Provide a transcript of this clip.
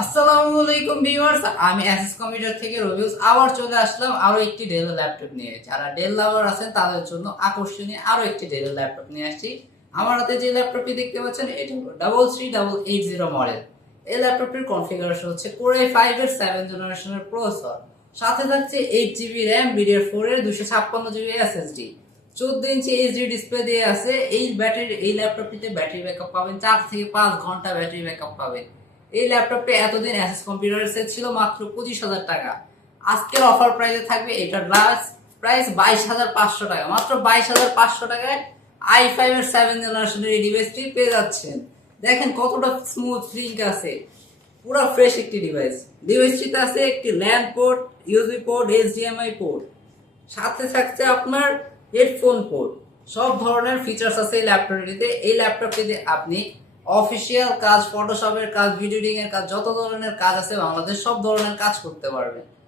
আসসালামু আলাইকুম ভিউয়ার্স, আমি অ্যাসেস কম্পিউটার থেকে রিভিউজ আবার চলে আসলাম আরো একটি ডেল ল্যাপটপ নিয়ে। যারা ডেল লাভার আছেন তাদের জন্য আকর্ষণীয় আরো একটি ডেল ল্যাপটপ নিয়ে আসছি। আমার হাতে যে ল্যাপটপটি দেখতে পাচ্ছেন এটা হলো 33880 মডেল। এই ল্যাপটপটির কনফিগারেশন হচ্ছে Core i5 এর 7 জেনারেশনের প্রসেসর, সাথে থাকছে 8 GB র্যাম, DDR4 এর 256 GB SSD, 14 ইঞ্চি এইচডি ডিসপ্লে দিয়ে আছে। এই ল্যাপটপটিতে ব্যাটারি ব্যাকআপ পাবেন 4 থেকে 5 ঘন্টা ব্যাটারি ব্যাকআপ পাবেন। এই ল্যাপটপটি এতদিন অ্যাসেস কম্পিউটারের সেল ছিল মাত্র 25,000 টাকা। আজকের অফার প্রাইসে থাকবে এটার লাস্ট প্রাইস 22,500 টাকা। মাত্র 22,500 টাকায় i5 এর 7 জেনারেশনের এই ডিভাইসটি পেয়ে যাচ্ছেন। দেখেন কতটা স্মুথ ফিঙ্ক আছে, পুরো ফ্রেশ একটি ডিভাইস। ডিভাইসটিতে আছে একটি land port, USB port, HDMI port, সাথে থাকছে আপনার হেডফোন পোর্ট। সব ধরনের ফিচার্স আছে এই ল্যাপটপটিতে। এই ল্যাপটপটিতে আপনি অফিসিয়াল কাজ, ফটোশপের কাজ, ভিডিও এডিটিং এর কাজ, যত ধরনের কাজ আছে বাংলাদেশ সব ধরনের কাজ করতে পারবেন।